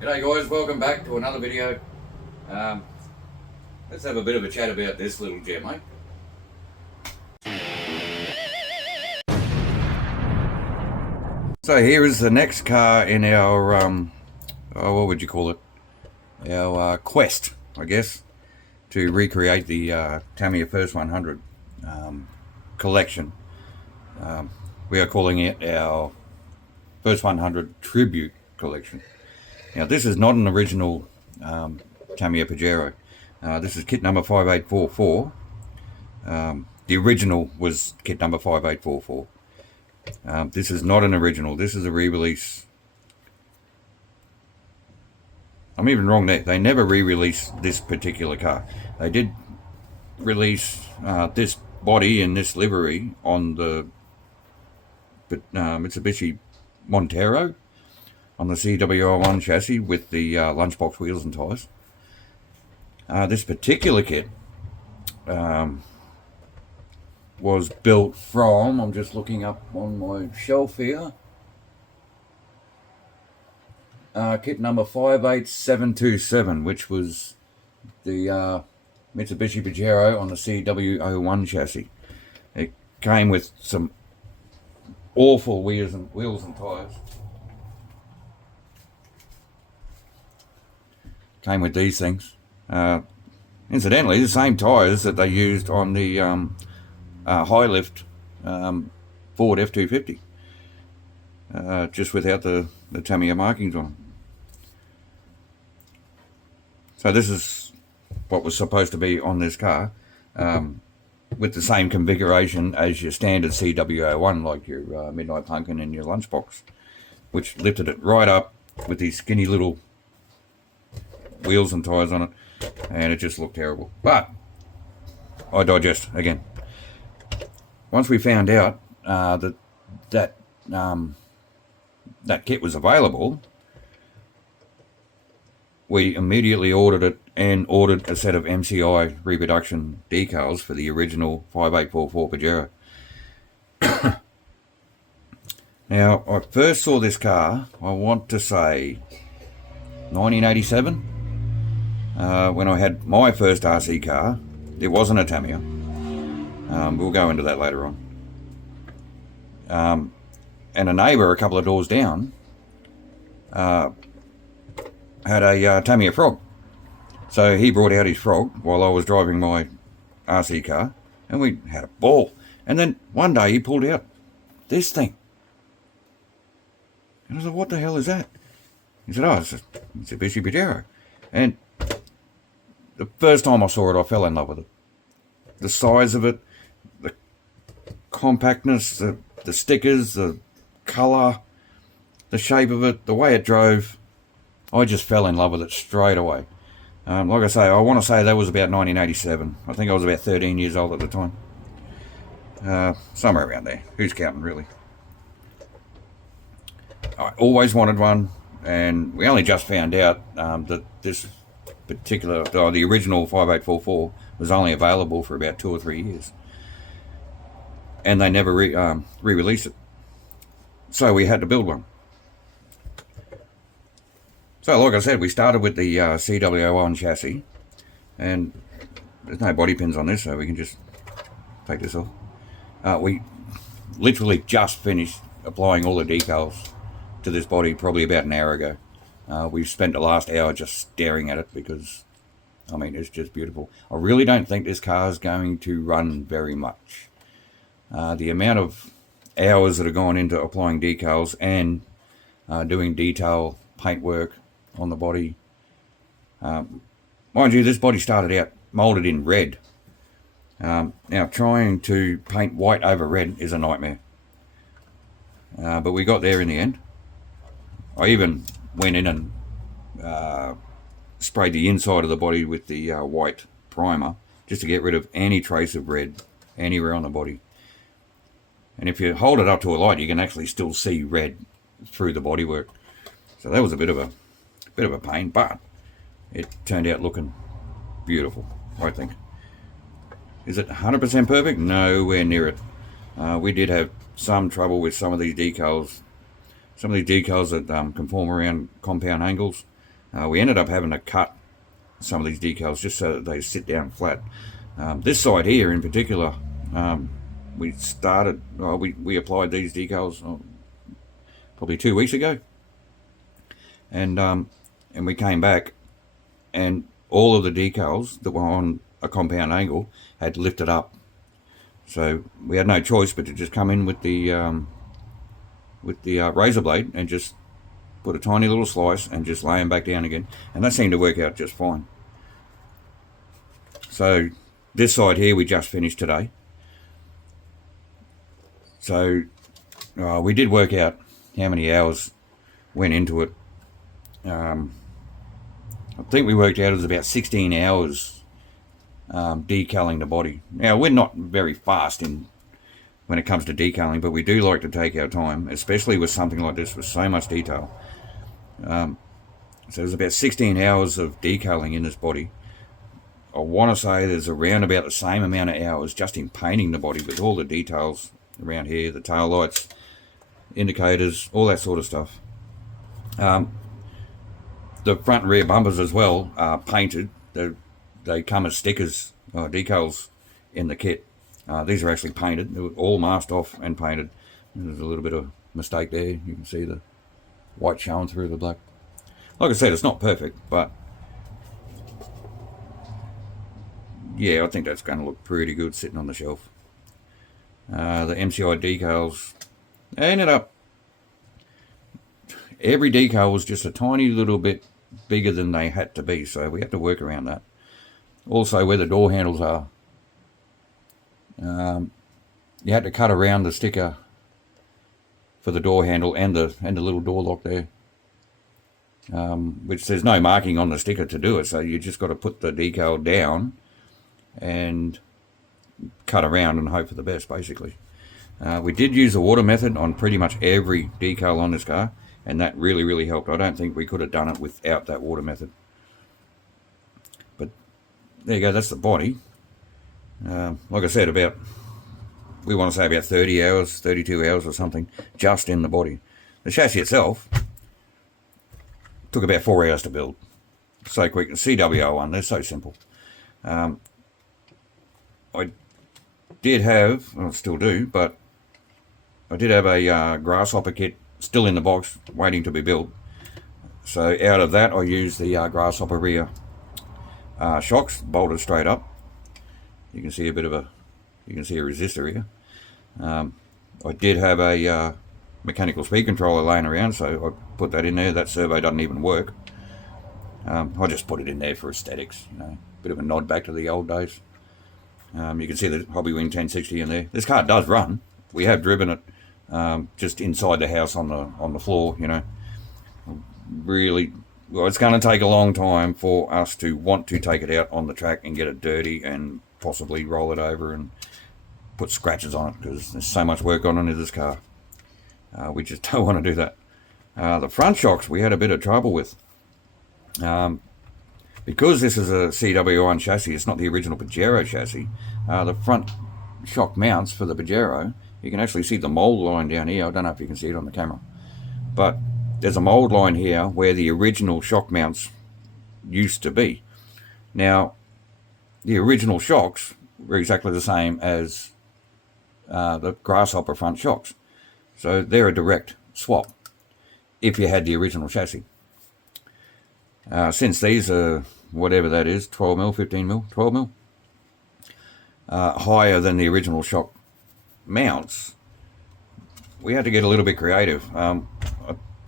G'day guys, welcome back to another video. Let's have a bit of a chat about this little jet, mate. So here is the next car in our, what would you call it? Our quest, I guess, to recreate the Tamiya First 100 collection. We are calling it our First 100 Tribute Collection. Now this is not an original Tamiya Pajero. This is kit number 5844. The original was kit number 5844. This is not an original. This is a re-release. I'm even wrong there. They never re-released this particular car. They did release this body and this livery on the Mitsubishi Montero on the CWI1 chassis with the lunchbox wheels and tyres. This particular kit was built from, I'm just looking up on my shelf here, kit number 58727, which was the Mitsubishi Pajero on the CW01 chassis. It came with some awful wheels and tyres. Came with these things. Incidentally, the same tyres that they used on the high lift Ford F250, just without the Tamiya markings on them. So this is what was supposed to be on this car, with the same configuration as your standard CW01, like your Midnight Pumpkin and your Lunchbox, which lifted it right up with these skinny little wheels and tyres on it, and it just looked terrible. But I digest again. Once we found out that kit was available, we immediately ordered it and ordered a set of MCI reproduction decals for the original 5844 Pajero. Now, I first saw this car, I want to say 1987. When I had my first RC car. It wasn't a Tamiya. We'll go into that later on. And a neighbour a couple of doors down had a Tamiya Frog. So he brought out his Frog while I was driving my RC car, and we had a ball. And then one day he pulled out this thing. And I said, what the hell is that? He said, oh, it's a Mitsubishi Pajero. And the first time I saw it, I fell in love with it. The size of it, the compactness, the stickers, the colour, the shape of it, the way it drove, I just fell in love with it straight away. Like I say, I want to say that was about 1987. I think I was about 13 years old at the time. Somewhere around there. Who's counting, really? I always wanted one, and we only just found out that this particular, the original 5844 was only available for about 2 or 3 years, and they never re-released it, so we had to build one. So like I said, we started with the CW01 chassis, and there's no body pins on this, so we can just take this off. We literally just finished applying all the decals to this body probably about an hour ago. We've spent the last hour just staring at it because, I mean, it's just beautiful. I really don't think this car is going to run very much. The amount of hours that have gone into applying decals and doing detail paintwork on the body. Mind you, this body started out moulded in red. Now, trying to paint white over red is a nightmare. But we got there in the end. I even went in and sprayed the inside of the body with the white primer just to get rid of any trace of red anywhere on the body. And if you hold it up to a light, you can actually still see red through the bodywork. So that was a bit of a pain, but it turned out looking beautiful, I think. Is it 100% perfect? Nowhere near it. We did have some trouble with some of these decals. Some of these decals that conform around compound angles. We ended up having to cut some of these decals just so that they sit down flat. This side here in particular, we applied these decals probably 2 weeks ago, and we came back, and all of the decals that were on a compound angle had lifted up. So we had no choice but to just come in with the razor blade and just put a tiny little slice and just lay them back down again, and that seemed to work out just fine. So this side here we just finished today. So we did work out how many hours went into it. I think we worked out it was about 16 hours decaling the body. Now, we're not very fast when it comes to decaling, but we do like to take our time, especially with something like this with so much detail. So there's about 16 hours of decaling in this body. I want to say there's around about the same amount of hours just in painting the body with all the details around here, the tail lights, indicators, all that sort of stuff. The front and rear bumpers as well are painted. They come as stickers, decals in the kit. These are actually painted. They were all masked off and painted. There's a little bit of mistake there. You can see the white showing through the black. Like I said, it's not perfect, but yeah, I think that's going to look pretty good sitting on the shelf. The MCI decals, they ended up, every decal was just a tiny little bit bigger than they had to be, so we had to work around that. Also, where the door handles are, you had to cut around the sticker for the door handle and the little door lock there, which there's no marking on the sticker to do it, so you just got to put the decal down and cut around and hope for the best, basically. We did use the water method on pretty much every decal on this car, and that really helped. I don't think we could have done it without that water method. But there you go, that's the body. Like I said, we want to say about 30 hours, 32 hours or something, just in the body. The chassis itself took about 4 hours to build. So quick. CWO1, they're so simple. I did have, well, I still do, but I did have a Grasshopper kit still in the box, waiting to be built. So out of that, I used the Grasshopper rear shocks, bolted straight up. You can see a resistor here. I did have a mechanical speed controller laying around, so I put that in there. That servo doesn't even work. I just put it in there for aesthetics, bit of a nod back to the old days. You can see the Hobbywing 1060 in there. This car does run. We have driven it just inside the house on the floor. Really, well, it's going to take a long time for us to want to take it out on the track and get it dirty and possibly roll it over and put scratches on it, because there's so much work gone into this car. We just don't want to do that. The front shocks we had a bit of trouble with. Because this is a CW1 chassis, it's not the original Pajero chassis. The front shock mounts for the Pajero, you can actually see the mold line down here. I don't know if you can see it on the camera, but there's a mold line here where the original shock mounts used to be. Now, the original shocks were exactly the same as the Grasshopper front shocks, so they're a direct swap if you had the original chassis. Since these are, whatever that is, 12 mil, 15 mil, 12 mil, higher than the original shock mounts, we had to get a little bit creative. I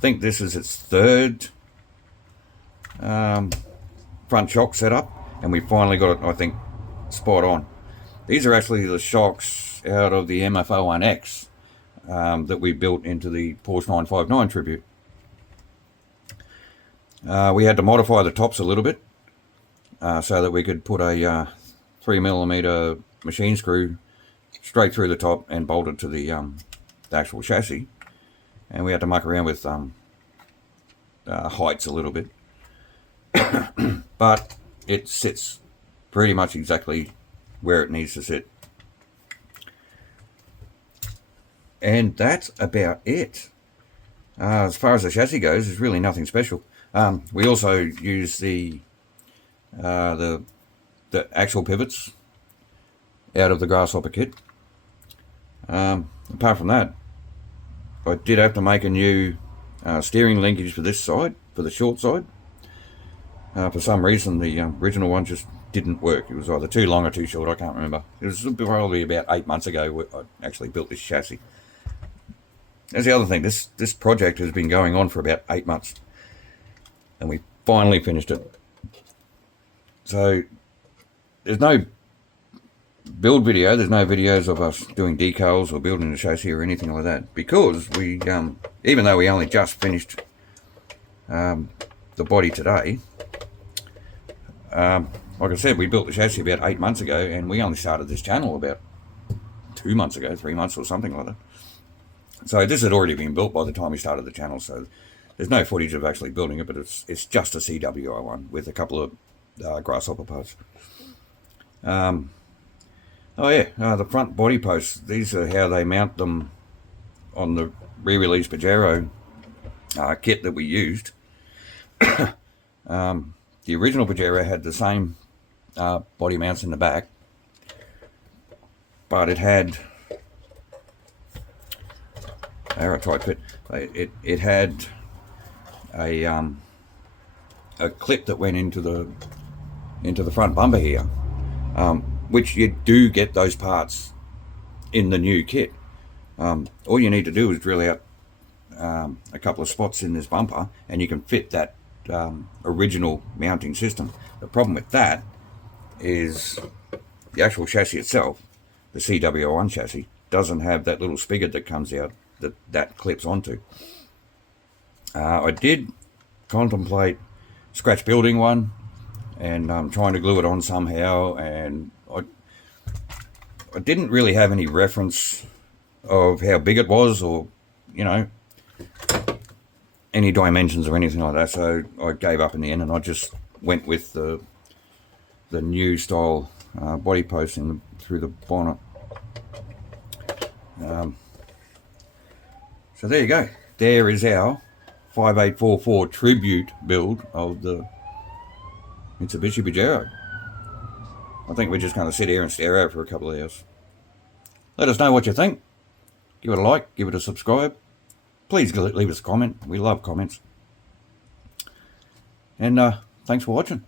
think this is its third front shock setup, and we finally got it, I think, spot on. These are actually the shocks out of the MF-01X that we built into the Porsche 959 Tribute. We had to modify the tops a little bit so that we could put a 3mm machine screw straight through the top and bolt it to the actual chassis. And we had to muck around with heights a little bit. But it sits pretty much exactly where it needs to sit. And that's about it. As far as the chassis goes, there's really nothing special. We also use the actual pivots out of the Grasshopper kit. Apart from that, I did have to make a new steering linkage for this side, for the short side. For some reason, the original one just didn't work. It was either too long or too short, I can't remember. It was probably about 8 months ago I actually built this chassis. That's the other thing, this project has been going on for about 8 months. And we finally finished it. So, there's no build video, there's no videos of us doing decals or building the chassis or anything like that. Because we, even though we only just finished the body today, like I said, we built the chassis about 8 months ago, and we only started this channel about 2 months ago, 3 months or something like that. So this had already been built by the time we started the channel, so there's no footage of actually building it, but it's just a CWI one with a couple of Grasshopper parts. Oh yeah, the front body posts, these are how they mount them on the re-release Pajero kit that we used. The original Pajero had the same body mounts in the back, but it had a tight fit. It had a clip that went into the front bumper here, which you do get those parts in the new kit. All you need to do is drill out a couple of spots in this bumper, and you can fit that original mounting system. The problem with that is the actual chassis itself, the CW1 chassis, doesn't have that little spigot that comes out that clips onto. I did contemplate scratch building one and trying to glue it on somehow, and I didn't really have any reference of how big it was, or any dimensions or anything like that, so I gave up in the end, and I just went with the new style body post through the bonnet. So there you go. There is our 5844 tribute build of the Mitsubishi Pajero. I think we're just going to sit here and stare at it for a couple of hours. Let us know what you think. Give it a like, give it a subscribe. Please leave us a comment. We love comments. And thanks for watching.